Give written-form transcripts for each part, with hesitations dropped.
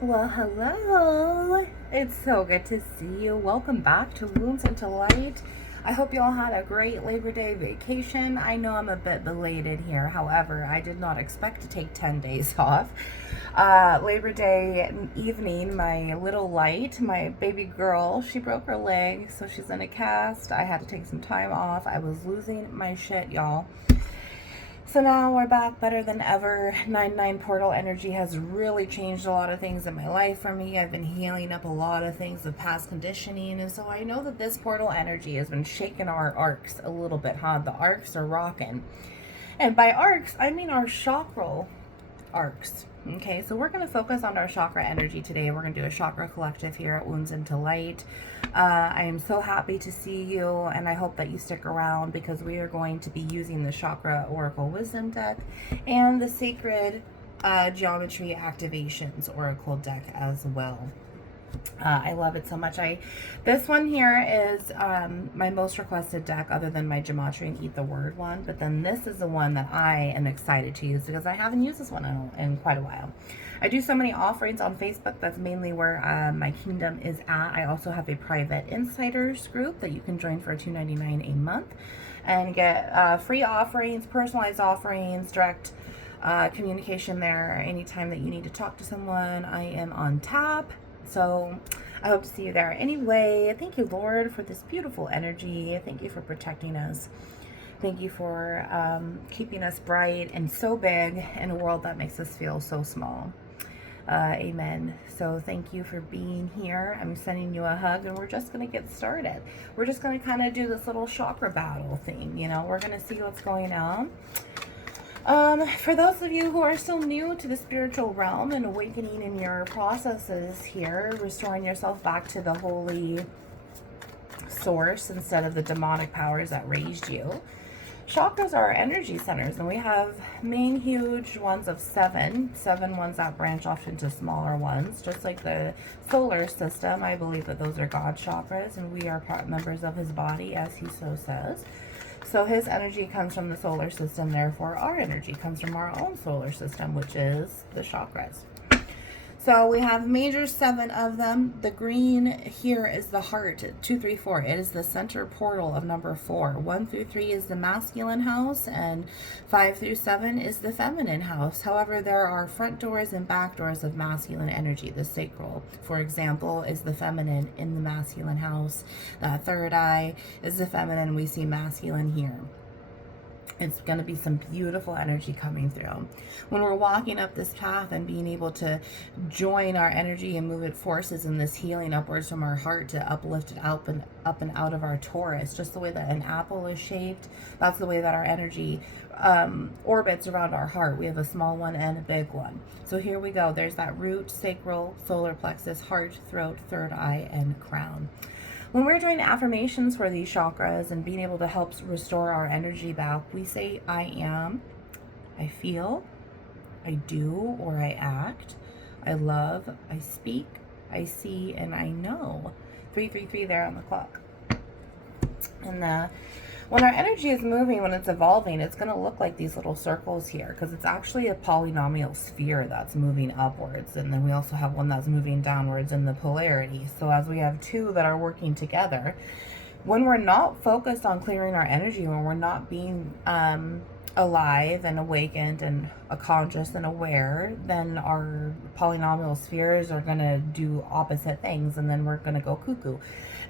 Well, hello. It's so good to see you. Welcome back to Wounds into Light. I hope you all had a great Labor Day vacation. I know I'm a bit belated here. However, I did not expect to take 10 days off. Labor Day evening, my little light, my baby girl, she broke her leg, so she's in a cast. I had to take some time off. I was losing my shit, y'all. So now we're back better than ever. 9-9 portal energy has really changed a lot of things in my life for me. I've been healing up a lot of things of past conditioning. And so I know that this portal energy has been shaking our arcs a little bit, huh? The arcs are rocking. And by arcs, I mean our chakra arcs. Okay, so we're going to focus on our chakra energy today. We're going to do a chakra collective here at Wounds into Light. I am so happy to see you, and I hope that you stick around because we are going to be using the Chakra Oracle Wisdom deck and the Sacred Geometry Activations Oracle deck as well. I love it so much. This one here is my most requested deck other than my Gematria and Eat the Word one. But then this is the one that I am excited to use because I haven't used this one in quite a while. I do so many offerings on Facebook. That's mainly where my kingdom is at. I also have a private insiders group that you can join for $2.99 a month and get free offerings, personalized offerings, direct communication there anytime that you need to talk to someone. I am on tap. So I hope to see you there. Anyway, thank you, Lord, for this beautiful energy. Thank you for protecting us. Thank you for keeping us bright and so big in a world that makes us feel so small. Amen. So thank you for being here. I'm sending you a hug, and we're just going to get started. We're just going to kind of do this little chakra battle thing. You know, we're going to see what's going on. For those of you who are still new to the spiritual realm and awakening in your processes here, restoring yourself back to the holy source instead of the demonic powers that raised you. Chakras are our energy centers, and we have main huge ones of seven ones that branch off into smaller ones, just like the solar system. I believe that those are God chakras, and we are members of his body, as he so says. So his energy comes from the solar system, therefore our energy comes from our own solar system, which is the chakras. So we have major 7 of them. The green here is the heart, 2, 3, 4. It is the center portal of number 4. 1 through 3 is the masculine house, and 5 through 7 is the feminine house. However, there are front doors and back doors of masculine energy. The sacral, for example, is the feminine in the masculine house. That third eye is the feminine. We see masculine here. It's going to be some beautiful energy coming through. When we're walking up this path and being able to join our energy and move it forces in this healing upwards from our heart to uplift it up and out of our torus, just the way that an apple is shaped, that's the way that our energy orbits around our heart. We have a small one and a big one. So here we go. There's that root, sacral, solar plexus, heart, throat, third eye, and crown. When we're doing affirmations for these chakras and being able to help restore our energy back, we say, I am, I feel, I do, or I act, I love, I speak, I see, and I know. 333 there on the clock. And when our energy is moving, when it's evolving, it's going to look like these little circles here because it's actually a polynomial sphere that's moving upwards. And then we also have one that's moving downwards in the polarity. So as we have 2 that are working together, when we're not focused on clearing our energy, when we're not being alive and awakened and conscious and aware, then our polynomial spheres are going to do opposite things, and then we're going to go cuckoo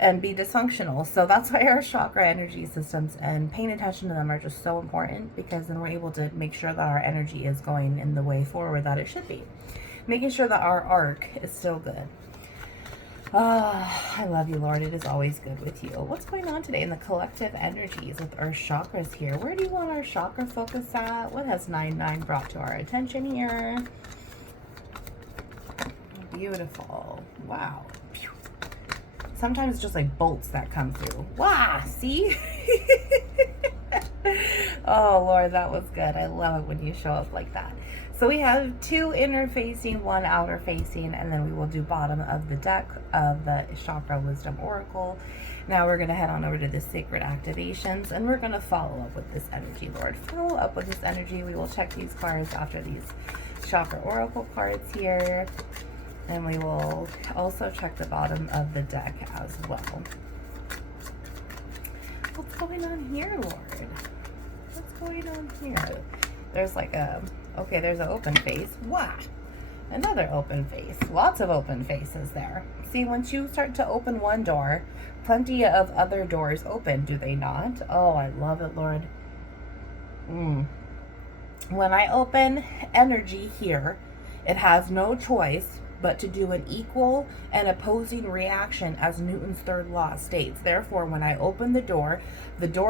and be dysfunctional. So that's why our chakra energy systems and paying attention to them are just so important, because then we're able to make sure that our energy is going in the way forward that it should be, making sure that our arc is still good. I love you, Lord. It is always good with you. What's going on today in the collective energies with our chakras here? Where do you want our chakra focus at? What has 9-9 brought to our attention here? Beautiful. Wow. Sometimes it's just like bolts that come through. Wow, see? Oh, Lord, that was good. I love it when you show up like that. So we have 2 inner facing, 1 outer facing, and then we will do bottom of the deck of the Chakra Wisdom Oracle. Now we're going to head on over to the Sacred Activations, and we're going to follow up with this energy, Lord. Follow up with this energy. We will check these cards after these Chakra Oracle cards here. And we will also check the bottom of the deck as well. What's going on here, Lord? What's going on here? There's like a, okay, there's an open face. Wow. Another open face. Lots of open faces there. See, once you start to open one door, plenty of other doors open, do they not? Oh, I love it, Lord. When I open energy here, it has no choice but to do an equal and opposing reaction, as Newton's third law states. Therefore, when I open the door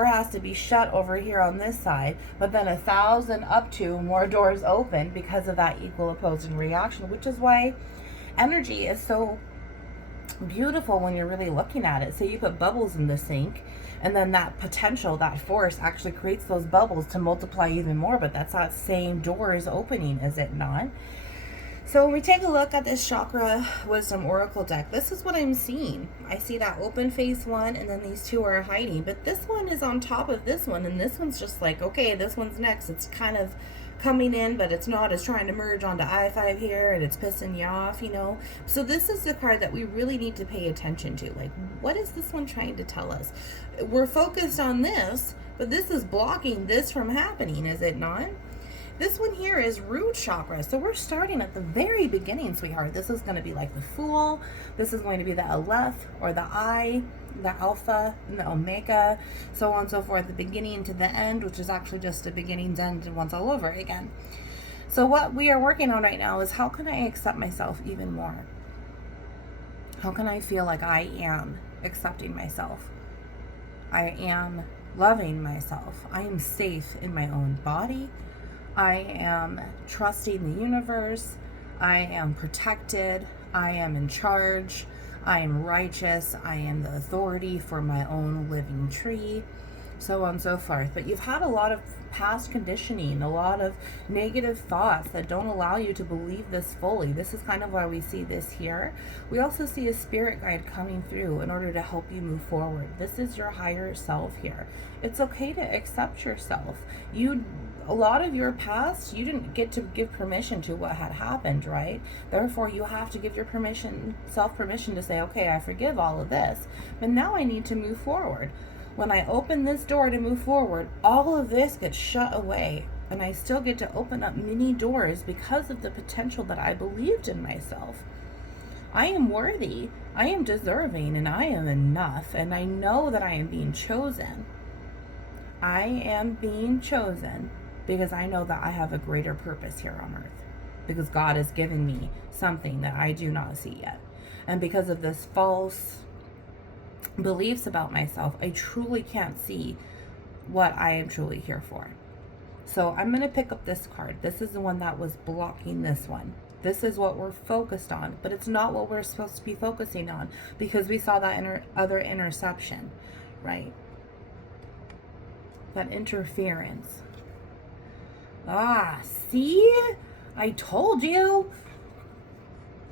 has to be shut over here on this side, but then 1,000 up to more doors open because of that equal opposing reaction, which is why energy is so beautiful when you're really looking at it. So you put bubbles in the sink, and then that potential, that force actually creates those bubbles to multiply even more, but that's that same doors opening, is it not? So when we take a look at this Chakra Wisdom Oracle deck, this is what I'm seeing. I see that open face one, and then these two are hiding. But this one is on top of this one, and this one's just like, okay, this one's next. It's kind of coming in, but it's not. It's trying to merge onto I-5 here, and it's pissing you off, you know. So this is the card that we really need to pay attention to. Like, what is this one trying to tell us? We're focused on this, but this is blocking this from happening, is it not? This one here is root chakra. So we're starting at the very beginning, sweetheart. This is going to be like the Fool. This is going to be the Aleph, or the I, the Alpha, and the Omega, so on and so forth, the beginning to the end, which is actually just a beginning's end once all over again. So what we are working on right now is, how can I accept myself even more? How can I feel like I am accepting myself? I am loving myself. I am safe in my own body. I am trusting the universe. I am protected. I am in charge. I am righteous. I am the authority for my own living tree, so on and so forth. But you've had a lot of past conditioning, a lot of negative thoughts that don't allow you to believe this fully. This is kind of why we see this here. We also see a spirit guide coming through in order to help you move forward. This is your higher self here. It's okay to accept yourself. A lot of your past, you didn't get to give permission to what had happened, right? Therefore, you have to give your self-permission to say, okay, I forgive all of this, but now I need to move forward. When I open this door to move forward, all of this gets shut away, and I still get to open up many doors because of the potential that I believed in myself. I am worthy, I am deserving, and I am enough, and I know that I am being chosen. I am being chosen because I know that I have a greater purpose here on earth, because God has given me something that I do not see yet. And because of this false beliefs about myself, I truly can't see what I am truly here for. So I'm going to pick up this card. This is the one that was blocking this one. This is what we're focused on, but it's not what we're supposed to be focusing on, because we saw that other interception, right? That interference. Ah, see? I told you.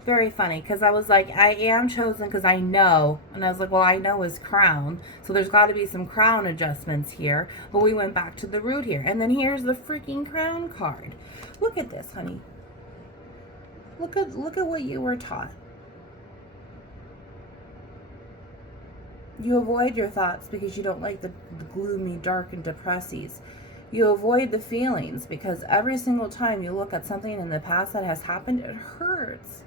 Very funny, because I was like, I am chosen because I know. And I was like, well, I know is crown. So there's got to be some crown adjustments here. But we went back to the root here. And then here's the freaking crown card. Look at this, honey. Look at what you were taught. You avoid your thoughts because you don't like the gloomy, dark, and depressies. You avoid the feelings because every single time you look at something in the past that has happened, it hurts.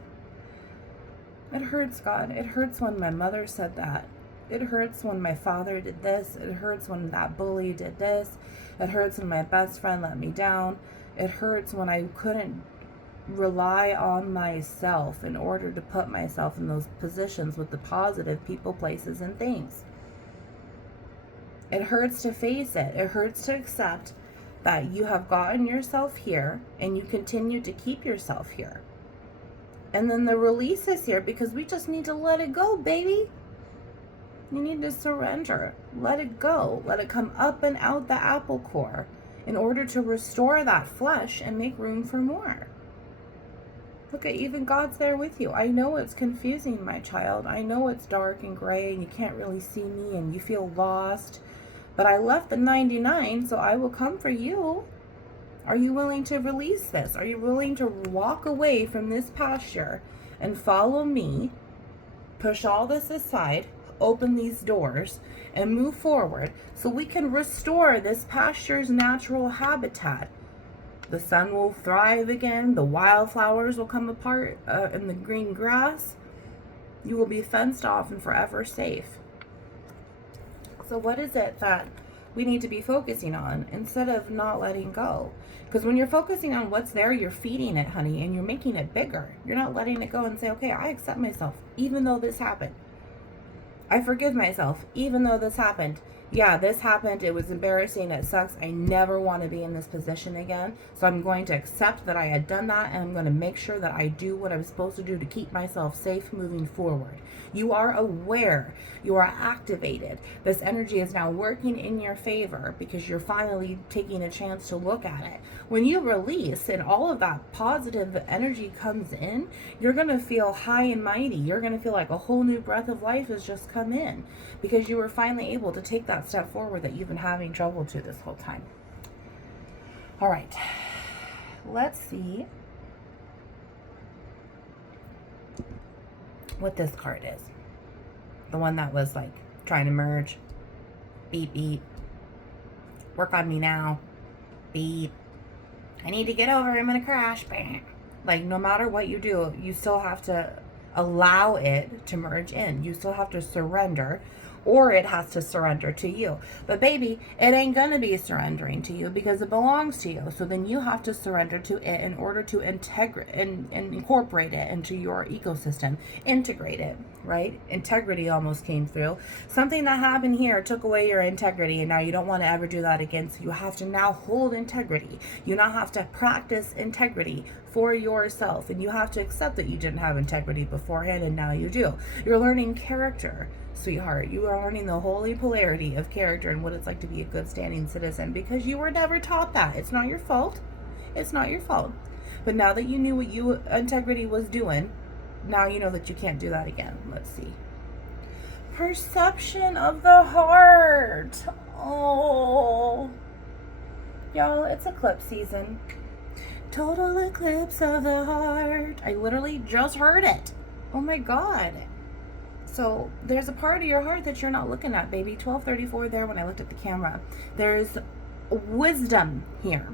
It hurts, God. It hurts when my mother said that. It hurts when my father did this. It hurts when that bully did this. It hurts when my best friend let me down. It hurts when I couldn't rely on myself in order to put myself in those positions with the positive people, places, and things. It hurts to face it. It hurts to accept that you have gotten yourself here and you continue to keep yourself here. And then the release is here because we just need to let it go, baby. You need to surrender. Let it go. Let it come up and out the apple core in order to restore that flesh and make room for more. Look at, even God's there with you. I know it's confusing, my child. I know it's dark and gray and you can't really see me and you feel lost. But I left the 99, so I will come for you. Are you willing to release this? Are you willing to walk away from this pasture and follow me. Push all this aside, open these doors, and move forward so we can restore this pasture's natural habitat. The sun will thrive again, the wildflowers will come apart in the green grass. You will be fenced off and forever safe. So what is it that we need to be focusing on instead of not letting go? Because when you're focusing on what's there, you're feeding it, honey, and you're making it bigger. You're not letting it go and say, okay, I accept myself, even though this happened. I forgive myself, even though this happened. Yeah, this happened. It was embarrassing. It sucks. I never want to be in this position again. So I'm going to accept that I had done that, and I'm going to make sure that I do what I'm supposed to do to keep myself safe moving forward. You are aware. You are activated. This energy is now working in your favor because you're finally taking a chance to look at it. When you release and all of that positive energy comes in, you're going to feel high and mighty. You're going to feel like a whole new breath of life has just come in because you were finally able to take that step forward that you've been having trouble to this whole time. All right, let's see what this card is. The one that was like trying to merge. Beep, beep. Work on me now. Beep. I need to get over. I'm going to crash. Bam. Like, no matter what you do, you still have to allow it to merge in. You still have to surrender, or it has to surrender to you. But baby, it ain't gonna be surrendering to you because it belongs to you. So then you have to surrender to it in order to integrate and incorporate it into your ecosystem. Integrate it, right? Integrity almost came through. Something that happened here took away your integrity, and now you don't want to ever do that again. So you have to now hold integrity. You now have to practice integrity for yourself, and you have to accept that you didn't have integrity beforehand, and now you do. You're learning character, sweetheart. You are learning the holy polarity of character and what it's like to be a good standing citizen because you were never taught that. It's not your fault. It's not your fault. But now that you knew what integrity was doing, now you know that you can't do that again. Let's see. Perception of the heart. Oh, y'all, it's eclipse season. Total eclipse of the heart. I literally just heard it. Oh my God. So there's a part of your heart that you're not looking at, baby. 1234 there when I looked at the camera. There's wisdom here.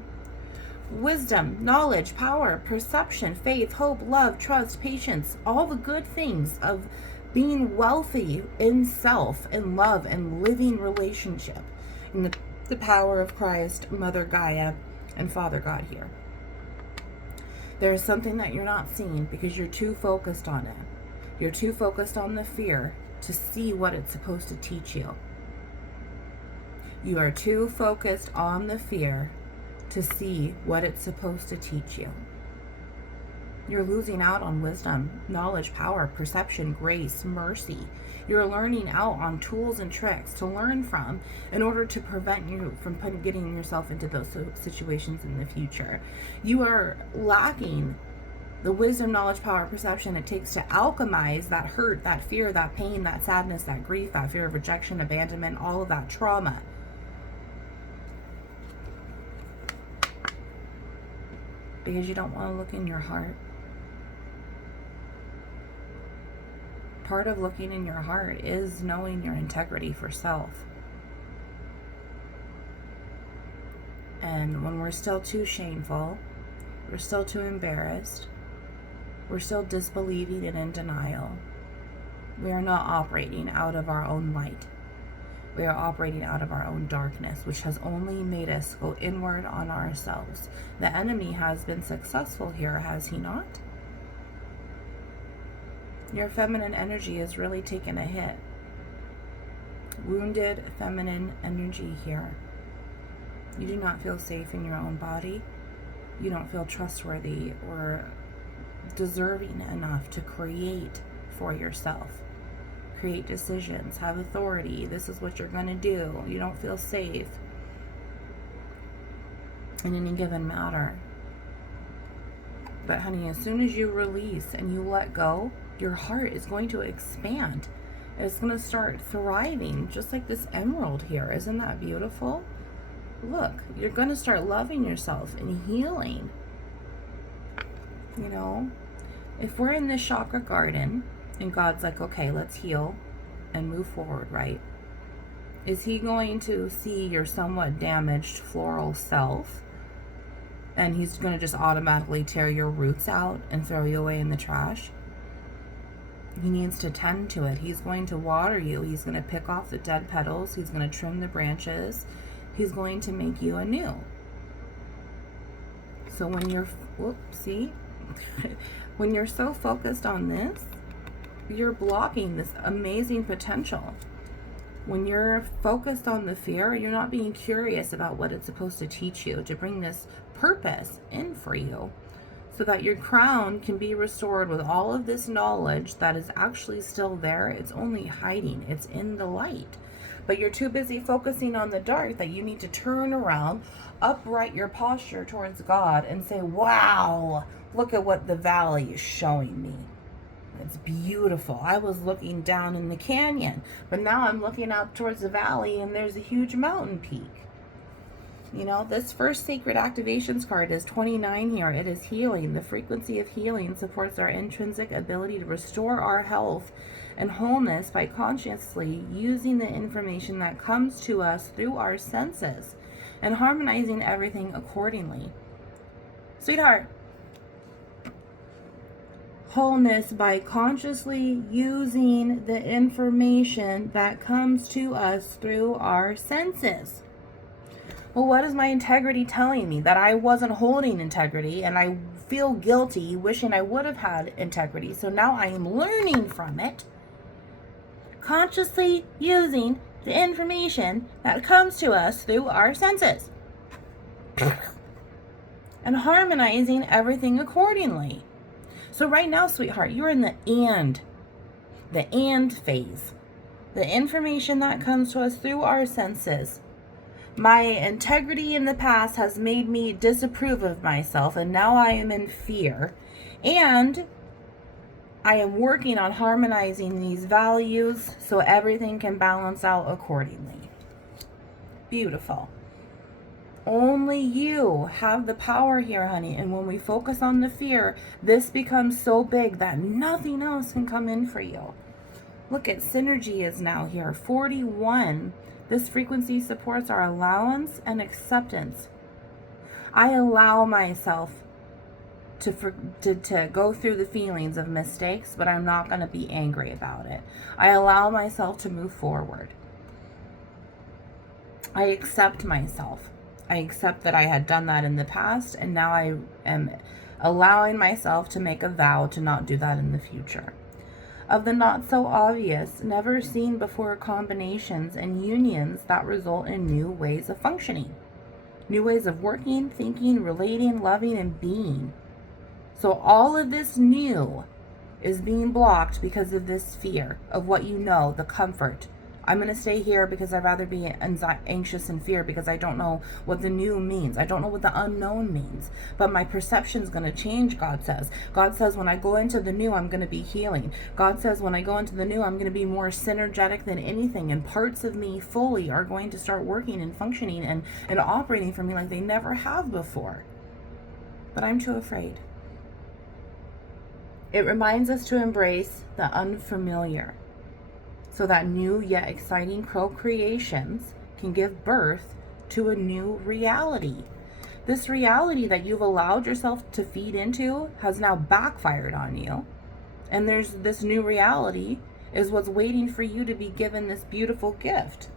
Wisdom, knowledge, power, perception, faith, hope, love, trust, patience, all the good things of being wealthy in self and love and living relationship. And the power of Christ, Mother Gaia, and Father God here. There is something that you're not seeing because you're too focused on it. You're too focused on the fear to see what it's supposed to teach you. You are too focused on the fear to see what it's supposed to teach you. You're losing out on wisdom, knowledge, power, perception, grace, mercy. You're learning out on tools and tricks to learn from in order to prevent you from getting yourself into those situations in the future. You are lacking the wisdom, knowledge, power, perception it takes to alchemize that hurt, that fear, that pain, that sadness, that grief, that fear of rejection, abandonment, all of that trauma. Because you don't want to look in your heart. Part of looking in your heart is knowing your integrity for self. And when we're still too shameful, we're still too embarrassed, we're still disbelieving and in denial, we are not operating out of our own light. We are operating out of our own darkness, which has only made us go inward on ourselves. The enemy has been successful here, has he not? Your feminine energy is really taking a hit. Wounded feminine energy here. You do not feel safe in your own body. You don't feel trustworthy or deserving enough to create for yourself. Create decisions, have authority. This is what you're going to do. You don't feel safe in any given matter. But honey, as soon as you release and you let go, your heart is going to expand. It's going to start thriving, just like this emerald here. Isn't that beautiful? Look, you're going to start loving yourself and healing. You know, If we're in this chakra garden and God's like, okay, let's heal and move forward, right? Is he going to see your somewhat damaged floral self and he's going to just automatically tear your roots out and throw you away in the trash? He needs to tend to it. He's going to water you. He's going to pick off the dead petals. He's going to trim the branches. He's going to make you anew. So when you're, when you're so focused on this, you're blocking this amazing potential. When you're focused on the fear, you're not being curious about what it's supposed to teach you, to bring this purpose in for you, so that your crown can be restored with all of this knowledge that is actually still there. It's only hiding. It's in the light. But you're too busy focusing on the dark that you need to turn around, upright your posture towards God and say, wow, look at what the valley is showing me. It's beautiful. I was looking down in the canyon, but now I'm looking up towards the valley and there's a huge mountain peak. You know, this first sacred activations card is 29 here. It is healing. The frequency of healing supports our intrinsic ability to restore our health and wholeness by consciously using the information that comes to us through our senses and harmonizing everything accordingly. Sweetheart, wholeness by consciously using the information that comes to us through our senses. Well, what is my integrity telling me? That I wasn't holding integrity and I feel guilty wishing I would have had integrity. So now I am learning from it, consciously using the information that comes to us through our senses and harmonizing everything accordingly. So right now, sweetheart, you're in the and phase. The information that comes to us through our senses. My integrity in the past has made me disapprove of myself, and now I am in fear. And I am working on harmonizing these values so everything can balance out accordingly. Beautiful. Only you have the power here, honey. And when we focus on the fear, this becomes so big that nothing else can come in for you. Look at synergy is now here. 41. This frequency supports our allowance and acceptance. I allow myself to go through the feelings of mistakes, but I'm not going to be angry about it. I allow myself to move forward. I accept myself. I accept that I had done that in the past, and now I am allowing myself to make a vow to not do that in the future. Of the not so obvious, never seen before combinations and unions that result in new ways of functioning, new ways of working, thinking, relating, loving, and being. So all of this new is being blocked because of this fear of what you know, the comfort. I'm going to stay here because I'd rather be anxious and fear because I don't know what the new means. I don't know what the unknown means. But my perception's going to change, God says. God says when I go into the new, I'm going to be healing. God says when I go into the new, I'm going to be more synergetic than anything. And parts of me fully are going to start working and functioning and operating for me like they never have before. But I'm too afraid. It reminds us to embrace the unfamiliar, so that new yet exciting co-creations can give birth to a new reality. This reality that you've allowed yourself to feed into has now backfired on you. And there's this new reality is what's waiting for you to be given this beautiful gift.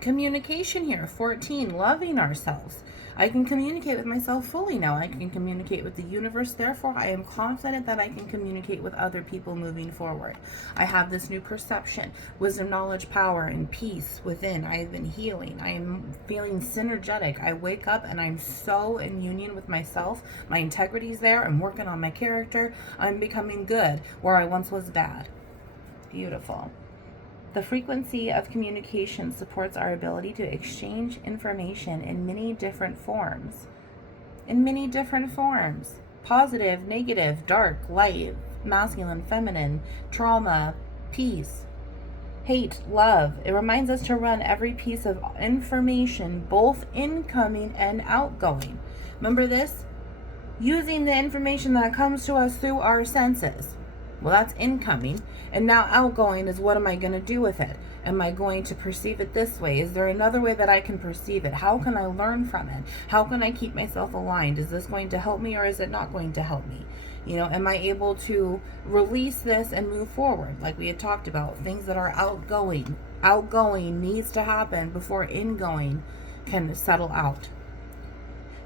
Communication here, 14, loving ourselves. I can communicate with myself fully now. I can communicate with the universe. Therefore, I am confident that I can communicate with other people moving forward. I have this new perception, wisdom, knowledge, power, and peace within. I have been healing. I am feeling synergetic. I wake up and I'm so in union with myself. My integrity's there. I'm working on my character. I'm becoming good where I once was bad. Beautiful. The frequency of communication supports our ability to exchange information in many different forms. Positive, negative, dark, light, masculine, feminine, trauma, peace, hate, love. It reminds us to run every piece of information, both incoming and outgoing. Remember this? using the information that comes to us through our senses. Well, that's incoming. And now outgoing is, what am I going to do with it? Am I going to perceive it this way? Is there another way that I can perceive it? How can I learn from it? How can I keep myself aligned? Is this going to help me, or is it not going to help me? You know, am I able to release this and move forward? Like we had talked about, things that are outgoing. Outgoing needs to happen before ingoing can settle out.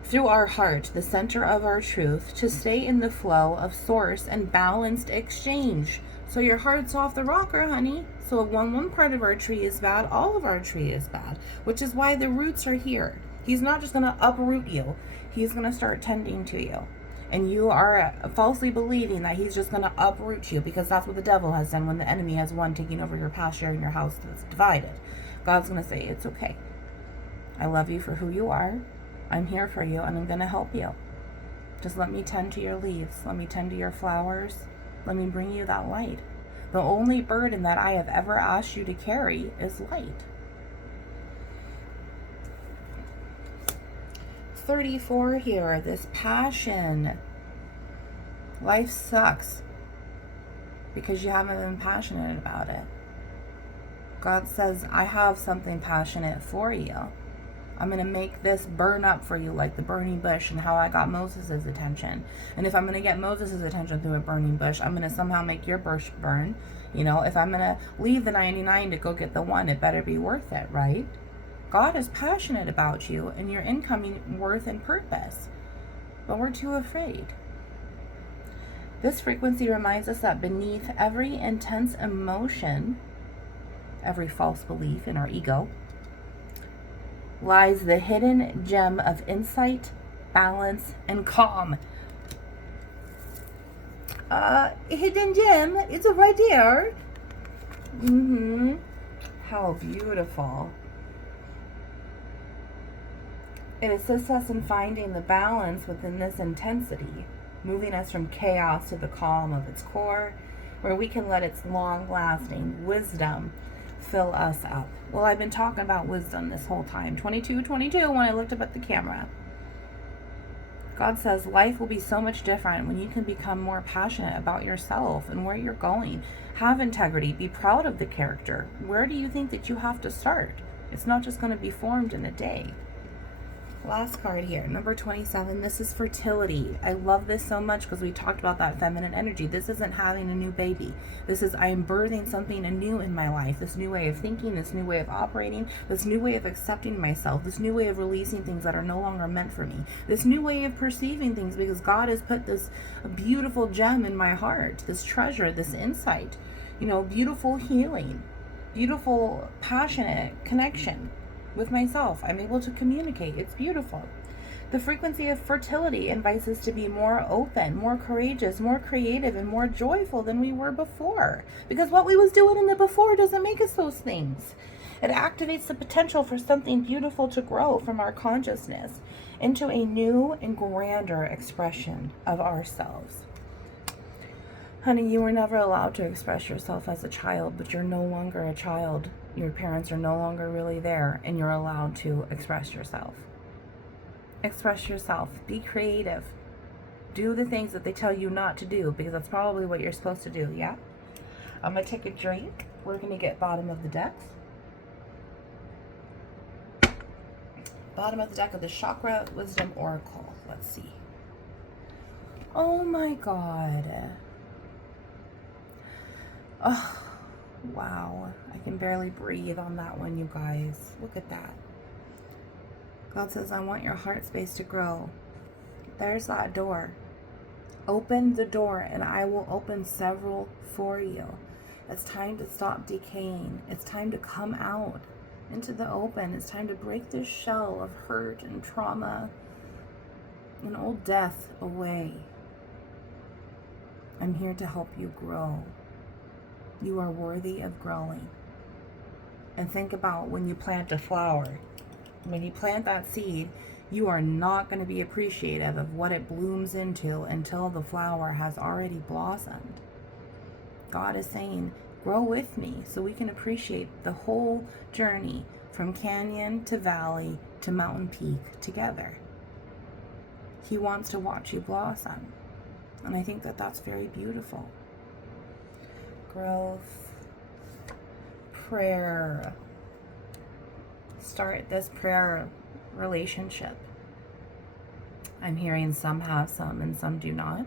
Through our heart, the center of our truth, to stay in the flow of source and balanced exchange. So your heart's off the rocker, honey. So when one part of our tree is bad, all of our tree is bad, which is why the roots are here. He's not just going to uproot you. He's going to start tending to you. And you are falsely believing that he's just going to uproot you, because that's what the devil has done when the enemy has won, taking over your pasture and your house that's divided. God's going to say, it's okay. I love you for who you are. I'm here for you, and I'm going to help you. Just let me tend to your leaves. Let me tend to your flowers. Let me bring you that light. The only burden that I have ever asked you to carry is light. 34 here, this passion. Life sucks because you haven't been passionate about it. God says, I have something passionate for you. I'm going to make this burn up for you like the burning bush, and how I got Moses' attention. And if I'm going to get Moses' attention through a burning bush, I'm going to somehow make your bush burn. You know, if I'm going to leave the 99 to go get the one, it better be worth it, right? God is passionate about you and your incoming worth and purpose. But we're too afraid. This frequency reminds us that beneath every intense emotion, every false belief in our ego, lies the hidden gem of insight, balance, and calm. Hidden gem, it's right there. How beautiful. It assists us in finding the balance within this intensity, moving us from chaos to the calm of its core, where we can let its long-lasting wisdom fill us up. Well, I've been talking about wisdom this whole time. 22 when I looked up at the camera. God says life will be so much different when you can become more passionate about yourself and where you're going. Have integrity. Be proud of the character. Where do you think that you have to start? It's not just going to be formed in a day. Last card here, number 27. This is fertility. I love this so much because we talked about that feminine energy. This isn't having a new baby. This is, I am birthing something new in my life. This new way of thinking, this new way of operating, this new way of accepting myself, this new way of releasing things that are no longer meant for me, this new way of perceiving things, because God has put this beautiful gem in my heart, this treasure, this insight, you know, beautiful healing, beautiful, passionate connection with myself. I'm able to communicate. It's beautiful. The frequency of fertility invites us to be more open, more courageous, more creative, and more joyful than we were before. Because what we was doing in the before doesn't make us those things. It activates the potential for something beautiful to grow from our consciousness into a new and grander expression of ourselves. Honey, you were never allowed to express yourself as a child, but you're no longer a child. Your parents are no longer really there, and you're allowed to express yourself. Express yourself. Be creative. Do the things that they tell you not to do, because that's probably what you're supposed to do, yeah? I'm going to take a drink. We're going to get bottom of the decks. Bottom of the deck of the Chakra Wisdom Oracle. Let's see. Oh my God. Oh, wow. I can barely breathe on that one, you guys. Look at that. God says, I want your heart space to grow. There's that door. Open the door, and I will open several for you. It's time to stop decaying. It's time to come out into the open. It's time to break this shell of hurt and trauma and old death away. I'm here to help you grow. You are worthy of growing. And think about when you plant a flower. When you plant that seed, you are not going to be appreciative of what it blooms into until the flower has already blossomed. God is saying, grow with me so we can appreciate the whole journey from canyon to valley to mountain peak together. He wants to watch you blossom. And I think that that's very beautiful. Growth, prayer. Start this prayer relationship. I'm hearing some have some and some do not.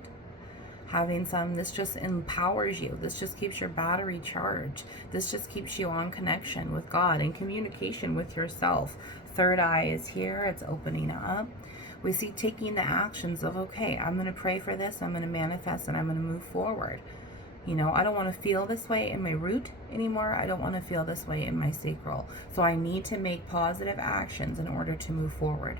Having some, this just empowers you. This just keeps your battery charged. This just keeps you on connection with God and communication with yourself. Third eye is here. It's opening up. We see taking the actions of, okay, I'm going to pray for this. I'm going to manifest and I'm going to move forward. You know, I don't want to feel this way in my root anymore. I don't want to feel this way in my sacral. So I need to make positive actions in order to move forward.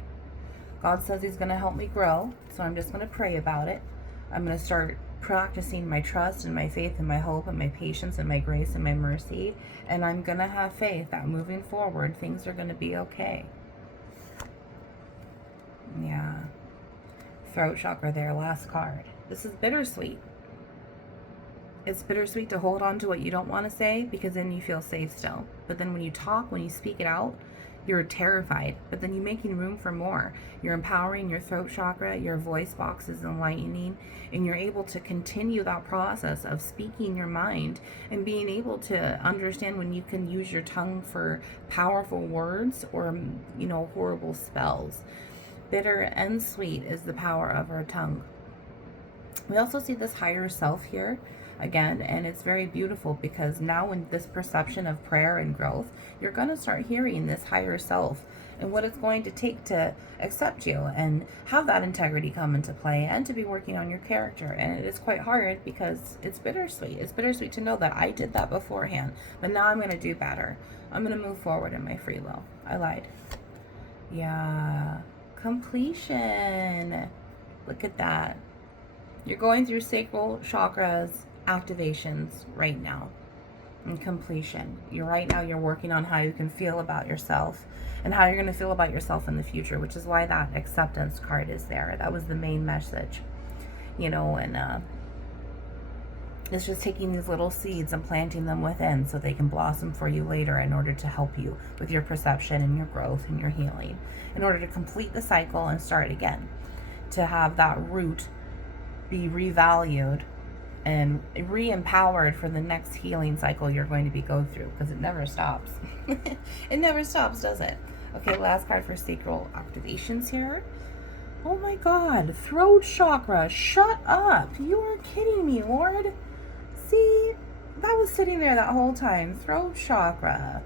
God says he's going to help me grow. So I'm just going to pray about it. I'm going to start practicing my trust and my faith and my hope and my patience and my grace and my mercy. And I'm going to have faith that moving forward, things are going to be okay. Yeah. Throat chakra there, last card. This is bittersweet. It's bittersweet to hold on to what you don't want to say because then you feel safe still. But then when you talk, when you speak it out, you're terrified. But then you're making room for more. You're empowering your throat chakra, your voice box is enlightening, and you're able to continue that process of speaking your mind and being able to understand when you can use your tongue for powerful words or, you know, horrible spells. Bitter and sweet is the power of our tongue. We also see this higher self here again, and it's very beautiful because now in this perception of prayer and growth, you're going to start hearing this higher self and what it's going to take to accept you and have that integrity come into play and to be working on your character. And it is quite hard because it's bittersweet. It's bittersweet to know that I did that beforehand, but now I'm going to do better. I'm going to move forward in my free will. I lied. Yeah. Completion. Look at that. You're going through sacral chakras activations right now. And completion. You're working on how you can feel about yourself and how you're going to feel about yourself in the future, which is why that acceptance card is there. That was the main message, you know, and it's just taking these little seeds and planting them within so they can blossom for you later in order to help you with your perception and your growth and your healing, in order to complete the cycle and start again, to have that root be revalued and re-empowered for the next healing cycle you're going to be going through, because it never stops. It never stops, does it? Okay, last card for sacral activations here. Oh my God, throat chakra, shut up. You are kidding me, Lord. See, that was sitting there that whole time. Throat chakra.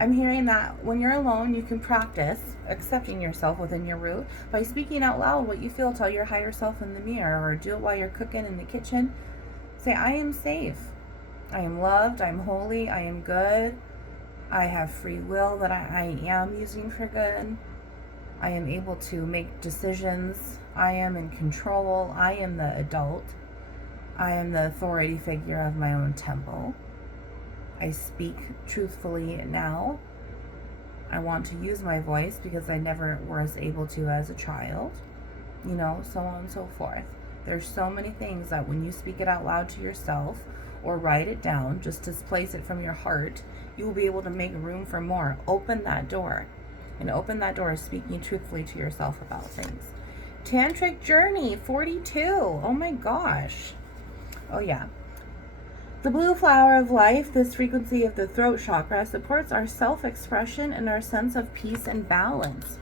I'm hearing that when you're alone, you can practice accepting yourself within your root by speaking out loud what you feel. Tell your higher self in the mirror, or do it while you're cooking in the kitchen. Say, I am safe. I am loved. I'm holy. I am good. I have free will that I am using for good. I am able to make decisions. I am in control. I am the adult. I am the authority figure of my own temple. I speak truthfully now. I want to use my voice because I never was able to as a child. You know, so on and so forth. There's so many things that when you speak it out loud to yourself or write it down, just to place it from your heart, you will be able to make room for more. Open that door. And open that door speaking truthfully to yourself about things. Tantric journey 42. Oh my gosh. Oh yeah. The blue flower of life, this frequency of the throat chakra, supports our self-expression and our sense of peace and balance.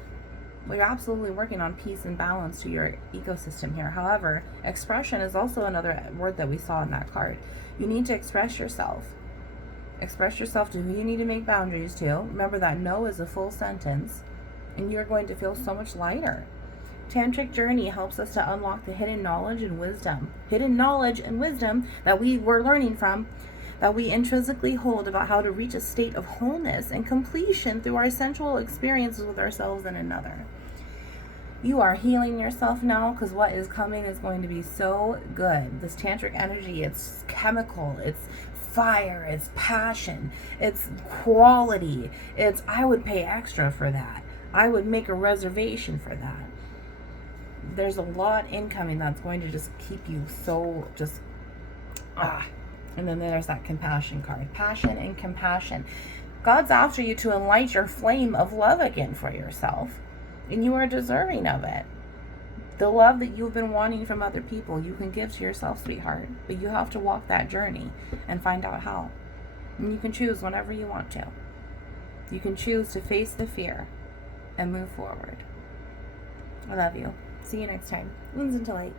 We're absolutely working on peace and balance to your ecosystem here. However, expression is also another word that we saw in that card. You need to express yourself. Express yourself to who you need to make boundaries to. Remember that no is a full sentence, and you're going to feel so much lighter. Tantric journey helps us to unlock the hidden knowledge and wisdom that we were learning from, that we intrinsically hold about how to reach a state of wholeness and completion through our sensual experiences with ourselves and another. You are healing yourself now, because what is coming is going to be so good. This tantric energy, it's chemical, it's fire, it's passion, it's quality, it's I would pay extra for that. I would make a reservation for that. There's a lot incoming that's going to just keep you so just And then there's that compassion card. Passion and compassion. God's after you to enlight your flame of love again for yourself. And you are deserving of it. The love that you've been wanting from other people, you can give to yourself, sweetheart. But you have to walk that journey and find out how. And you can choose whenever you want to. You can choose to face the fear and move forward. I love you. See you next time. Wounds into light.